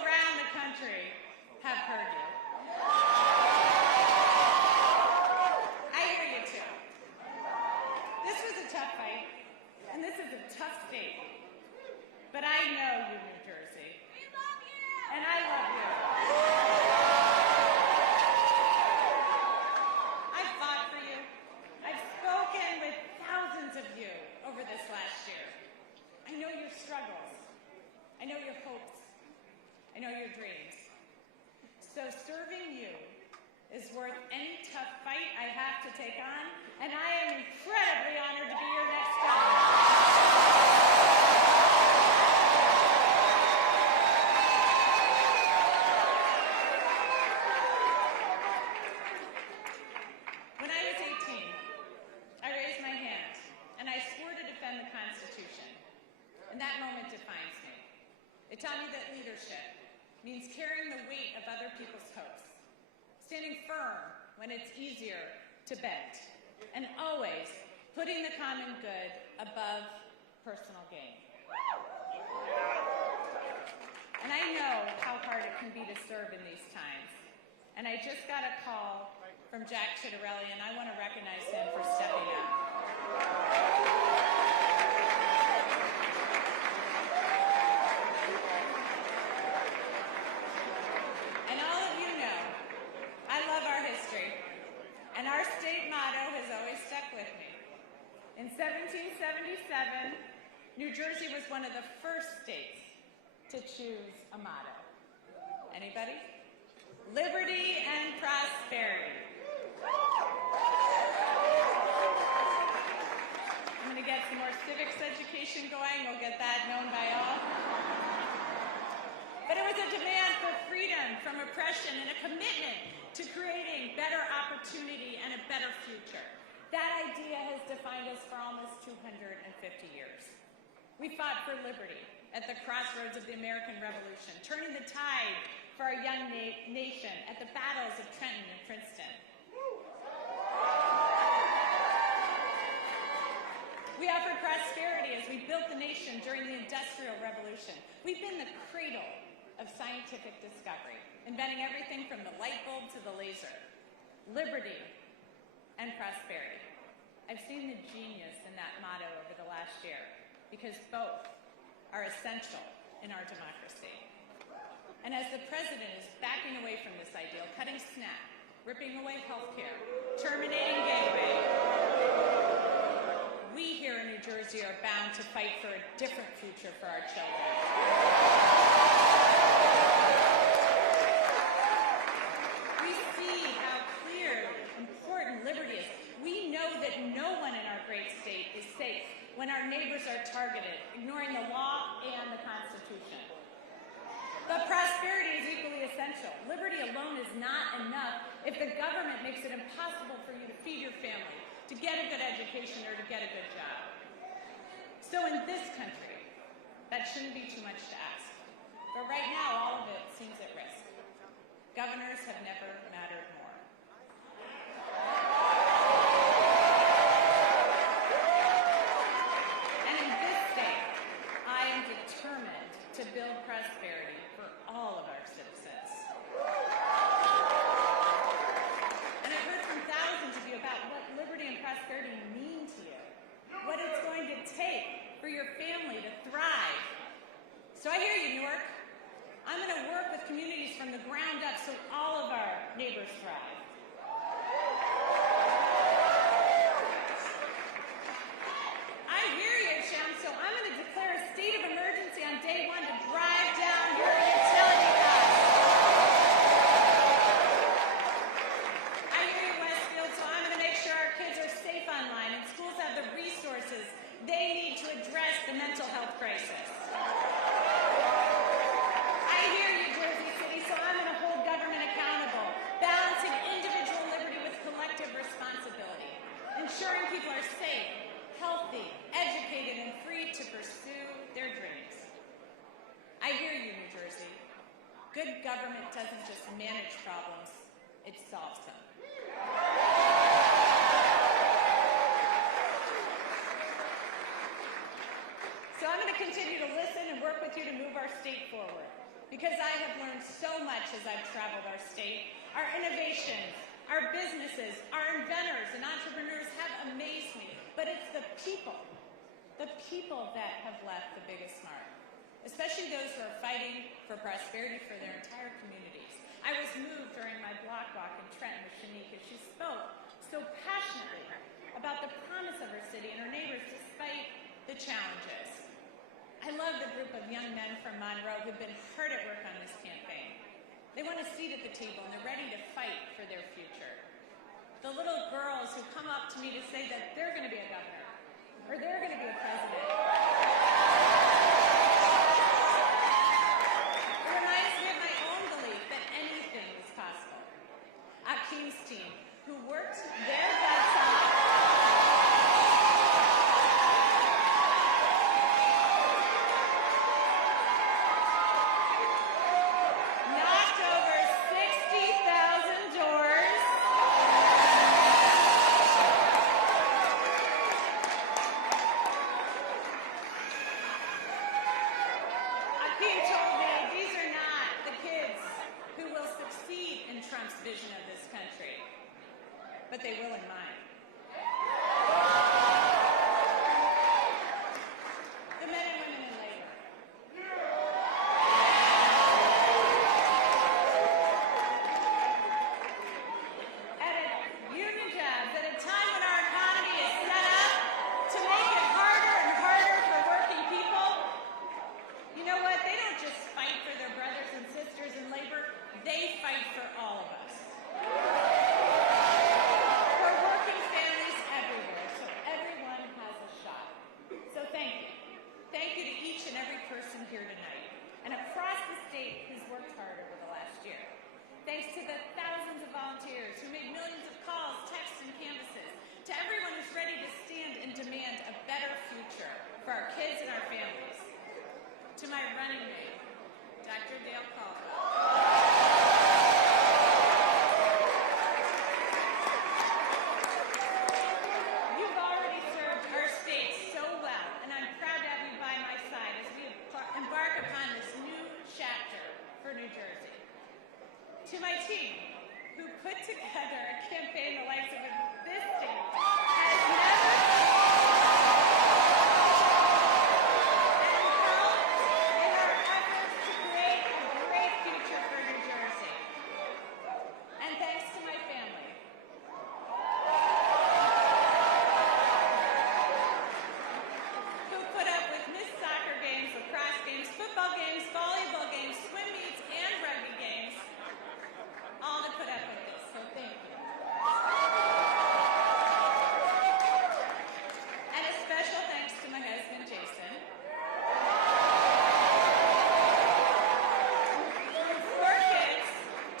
around the country have heard you. I hear you too. This was a tough fight, and this is a tough state. But I know you, New Jersey. We love you! And I love you. I've fought for you. I've spoken with thousands of you over this last year. I know your struggles. I know your hopes. I know your dreams. So serving you is worth any tough fight I have to take on, and I am incredibly honored to be your next governor. When I was 18, I raised my hand, and I swore to defend the Constitution. And that moment defines me. It taught me that leadership means carrying the weight of other people's hopes, standing firm when it's easier to bend, and always putting the common good above personal gain. And I know how hard it can be to serve in these times. And I just got a call from Jack Ciattarelli, and I want to recognize him for stepping up. And all of you know, I love our history, and our state motto has always stuck with me. In 1777, New Jersey was one of the first states to choose a motto. Anybody? Liberty and prosperity. I'm going to get some more civics education going. We'll get that known by all. But it was a demand for freedom from oppression and a commitment to creating better opportunity and a better future. That idea has defined us for almost 250 years. We fought for liberty at the crossroads of the American Revolution, turning the tide for our young nation at the battles of Trenton and Princeton. We offered prosperity as we built the nation during the Industrial Revolution. We've been the cradle of scientific discovery, inventing everything from the light bulb to the laser. Liberty and prosperity. I've seen the genius in that motto over the last year, because both are essential in our democracy. And as the president is backing away from this ideal, cutting SNAP, ripping away health care, terminating gateway, we here in New Jersey are bound to fight for a different future for our children. We see how clear, important liberty is. We know that no one in our great state is safe when our neighbors are targeted, ignoring the law and the Constitution. But prosperity is equally essential. Liberty alone is not enough if the government makes it impossible for you to feed your family, to get a good education, or to get a good job. So in this country, that shouldn't be too much to ask. But right now, all of it seems at risk. Governors have never mattered more. And in this state, I am determined to build prosperity for all of our citizens. And I've heard from thousands of you about what liberty and prosperity mean to you, what it's going to take for your family to thrive. So I hear you, Newark. I'm going to work with communities from the ground up so all of our neighbors thrive. I hear you, Shem, so I'm going to declare a state of emergency on day one to drive down your utility costs. I hear you, Westfield, so I'm going to make sure our kids are safe online and schools have the resources they need to address the mental health crisis. I hear you, Jersey City, so I'm going to hold government accountable, balancing individual liberty with collective responsibility, ensuring people are safe, healthy, educated, and free to pursue their dreams. I hear you, New Jersey. Good government doesn't just manage problems, it solves them. So I'm going to continue to listen and work with you to move our state forward. because I have learned so much as I've traveled our state. Our innovations, our businesses, our inventors and entrepreneurs have amazed me, but it's the people that have left the biggest mark, especially those who are fighting for prosperity for their entire communities. I was moved during my block walk in Trenton with Shanique as she spoke so passionately about the promise of her city and her neighbors despite the challenges. I love the group of young men from Monroe who've been hard at work on this campaign. They want a seat at the table and they're ready to fight for their future. The little girls who come up to me to say that they're going to be a governor or they're going to be a president. It reminds me of my own belief that anything is possible. Akeem's team, who worked their butts off vision of this country, but they will in mine. The men and women in labor. At union jobs, at a time when our economy is set up to make it harder and harder for working people, you know what? They don't just fight for their brothers and sisters in labor, they fight for all of us. For working families everywhere, so everyone has a shot. So thank you. Thank you to each and every person here tonight and across the state who's worked hard over the last year. Thanks to the thousands of volunteers who made millions of calls, texts, and canvases. To everyone who's ready to stand and demand a better future for our kids and our families. To my running mate, Dr. Dale Caldwell. To my team, who put together a campaign the likes of this state has never and helped in our efforts to create a great future for New Jersey. And thanks to my family. Who put up with missed soccer games, lacrosse games, football games, volleyball games, swim meets, and rugby games. All to put up with this, so thank you. And a special thanks to my husband, Jason. 4 kids,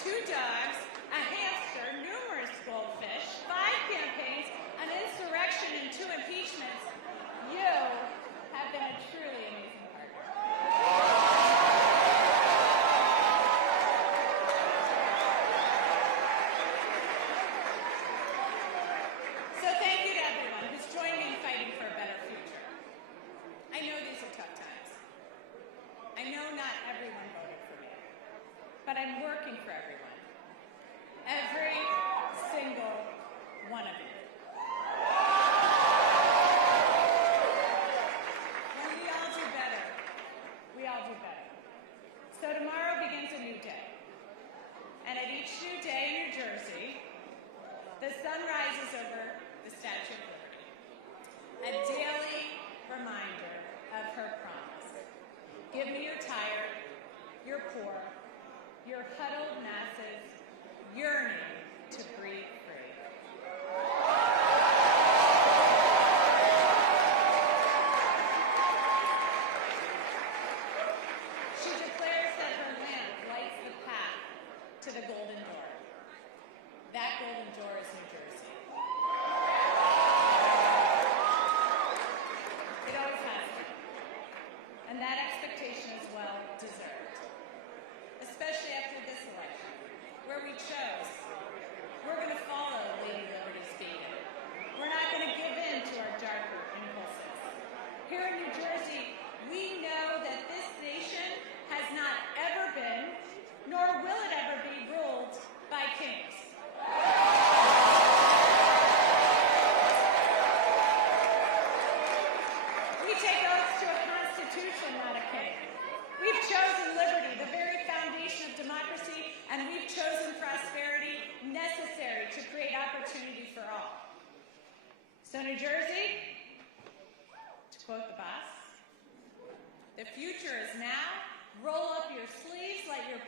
2 dogs, a hamster, numerous goldfish, 5 campaigns, an insurrection, and 2 impeachments. You have been a truly amazing partner. But I'm working for everyone. Every single one of you. When we all do better, we all do better. So tomorrow begins a new day. And at each new day in New Jersey, the sun rises over the Statue of Liberty. A daily reminder of her promise. Give me your tired, your poor, your huddled masses yearning to breathe free. She declares that her lamp lights the path to the golden door. That golden door is New Jersey. It always has been. And that expectation is well deserved. Especially after this election, where we chose, we're going to follow Lady Liberty's beacon. We're not going to give in to our darker impulses. Here in New Jersey, we know that this nation has not ever been So New Jersey, to quote the boss, the future is now. Roll up your sleeves, let your